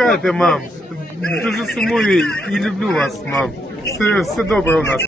чекайте, мам. Дуже сумую і люблю вас, мам. Все добре у нас.